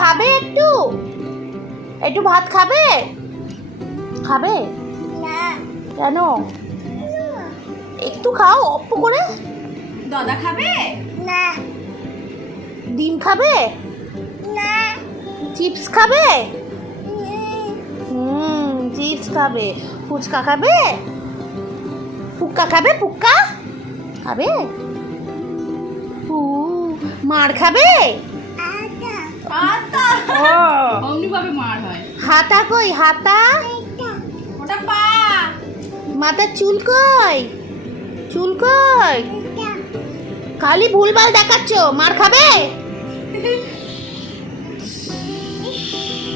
খাবে একটু একটু ভাত খাবে খাবে না কেন একটু খাও অল্প করে দাদা খাবে? না ডিম খাবে না চিপস খাবে চিপস খাবে ফুচকা খাবে ফুক্কা খাবে ফুক্কা খাবে মার খাবে আটা আতা ও অমনি ভাবে মার হয়। হাতা কই হাতা এটা ওটা পা। মাথার চুল কই চুল কই এটা খালি ভুলভাল দেখাচ্ছ মার খাবে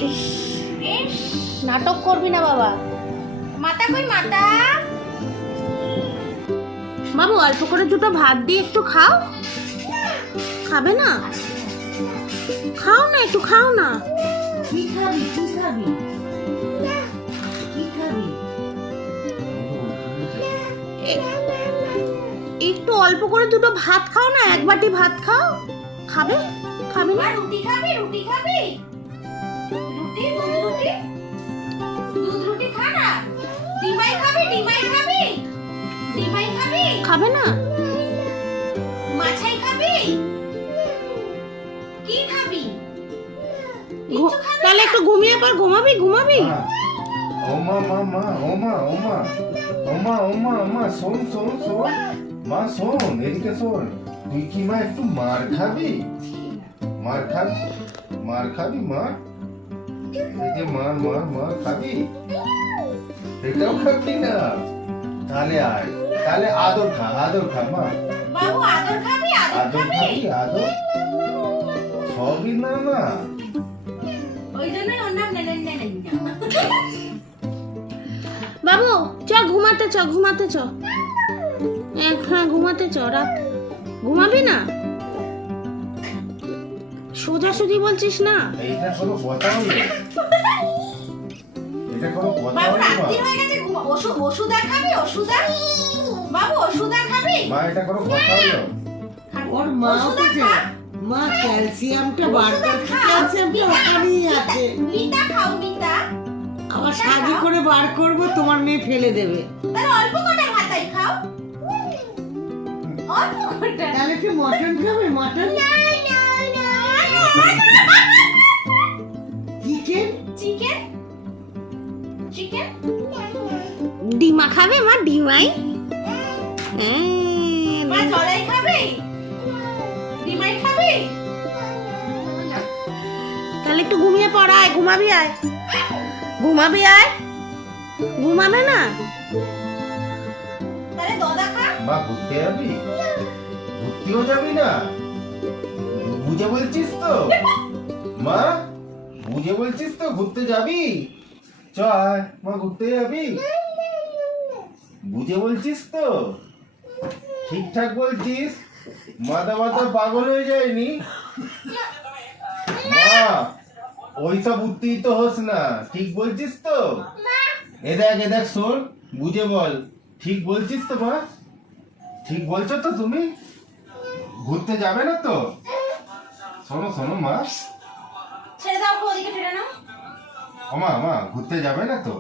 ইস, নাটক করবি না বাবা মাথা কই মাথা? বাবু অল্প করে দুটো ভাত দিয়ে একটু খাও খাবে না খাও না একটু খাও না কি খাবি কি খাবি কি খাবি? একটু অল্প করে দুটো ভাত খাও না এক বাটি ভাত খাও খাবে খাবে না মা রুটি খাবি রুটি খাবি? রুটি দুধ রুটি দুধ রুটি খা না। ডিমাই খাবি ডিমাই খাবি? ডিমাই খাবি? খাবে না মাছাই খাবি? কি খাবি? কিচ্ছু খাবি তাহলে না? একটু ঘুমিয়ে পর ঘুমাবি ঘুমাবি ওমা মামা ওমা ওমা ওমা ওমা ওমা শোন শোন শোন মা শোন এদিকে শোন তুই কি মা একটু মার খাবি মার খাবি মা এই যে মার মার মার খাবি এটাও খাবি না তাহলে আয় তাহলে আদর খা মা বাবু আদর খাবি আদর আদর খাবি? খাবি আদর সবই না না ওই জন্যই ওর নাম নেনেন নেনেন। বাবু চ ঘুমাতে চ হ্যাঁ ঘুমাতে চ রাত ঘুমাবি না সোজাসুজি বলছিস না এইটা কোনো কথা হলো এটা কোনো কথা বাবু হলো মা রাত্রি হয়ে গেছে ওষুধ আর খাবি ওষুধ আর? বাবু ওষুধ আর খাবি? মা এটা কোনো কথা হলো ওর মা ওষুধ আর উঠেছে খা। মা ক্যালসিয়ামটা বার ওষুধ আর করছে খা। ক্যালসিয়ামটা ওখানেই আছে মিতা খাও মিতা। আবার সাজি করে বার করব তোমার মেয়ে ফেলে দেবে তাহলে অল্প কটা ভাতাই খাও অল্প কটা। তাহলে কি মটন খাবে mutton chicken chicken chicken Dima খাবে মা ডিমাই মা জলাই খাবে? ডিমাই খাবে? তাহলে একটু ঘুমিয়ে পড়ায় ঘুমাবি আয় ঘুমাবে না তাহলে দাদা খা। মা ঘুরতে যাবি ঘুরতেও যাবি না বুঝে বলছিস তো মা বুঝে বলছিস তো ঘুরতে যাবি চ আয়, মা ঘুরতে যাবি বুঝে বলছিস তো ঠিকঠাক বলছিস মাথা পাগল হয়ে যায়নি মা ওইসব উত্তেজিত হোস না ঠিক বলছিস তো এ দেখ শোন বুঝে বল ঠিক বলছিস তো মা ঠিক বলছো তো তুমি ঘুরতে যাবে না তো শোনো মা ছেড়ে দাও ওকে, ওদিকে ফেলে নাও। মা ঘুরতে যাবে না তো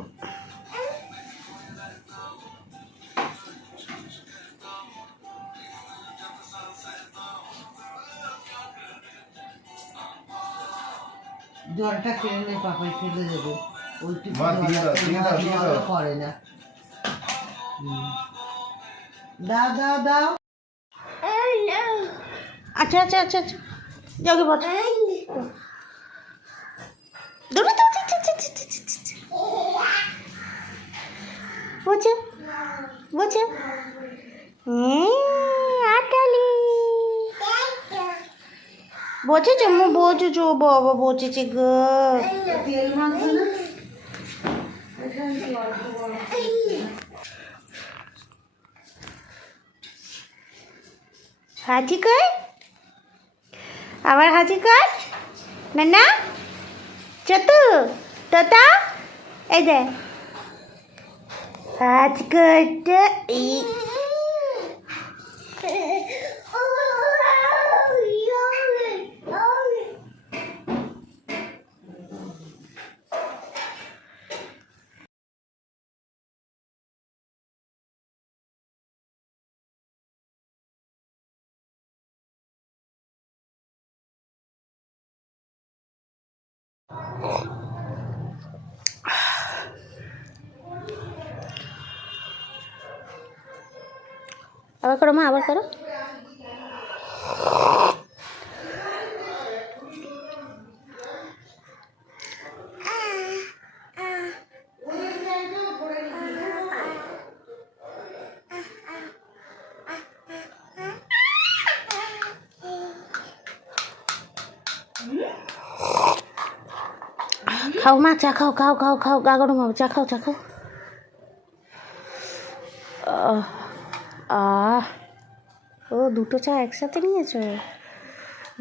জলটা কেড়ে নে পাপাই ফেলে দেবে ওইটুকু মা, দিয়ে দাও, দিয়ে দাও, দিয়ে দাও। করে না দাও আচ্ছা যাকে বল বোঝে আটালি বোঝেছো মু বোঝেছো বাবা বোঝেছে গো তেল মাখবে না হাজি কর আবার হাজি কর না চতু তোতা এই দে হাজ করতে আবার করো মা, আবার করো। খাও মা, চা খাও, খাও খাও খাও, গা গরম হবে, চা খাও, চা খাও। ও দুটো চা একসাথে নিয়েছো?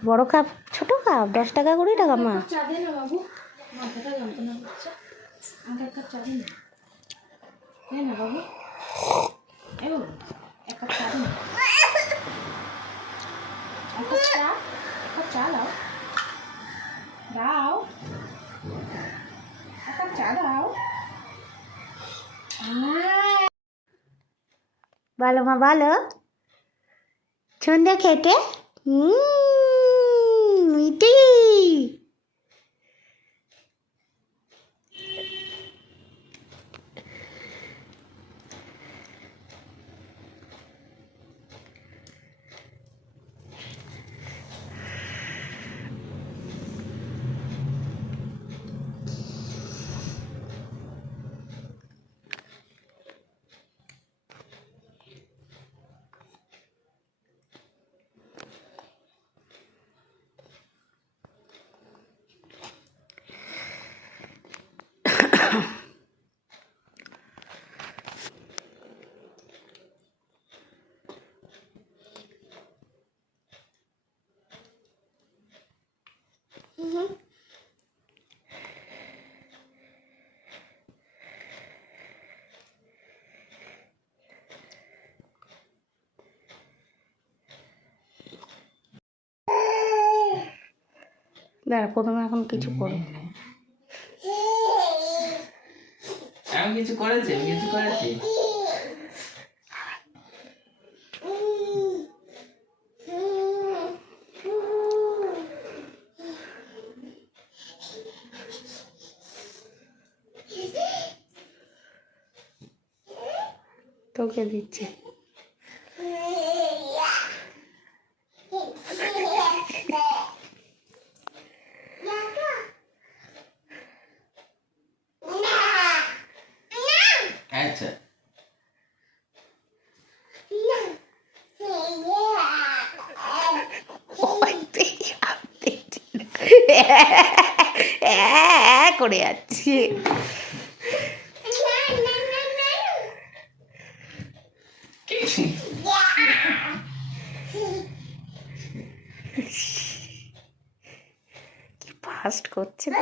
বড় কাপ ছোট কাপ, 10 টাকা 20 টাকা মা? চা দে না বাবু, মাথাটা যন্ত্রণা করছে, আমাকে একটা চা দিন না বাবু, এই বাবু এক কাপ চা দিন, এক কাপ চা দাও, দাও এক কাপ চা দাও। বলো মা, বলো। সন্ধ্যা খেতে মিটি। দাঁড়া, প্রথমে এখন কিছু করো। আমি কিছু করেছি, আমি কিছু করেছি। তোকে দিচ্ছে। আচ্ছা করে যাচ্ছে। কি ফাস্ট করছে না?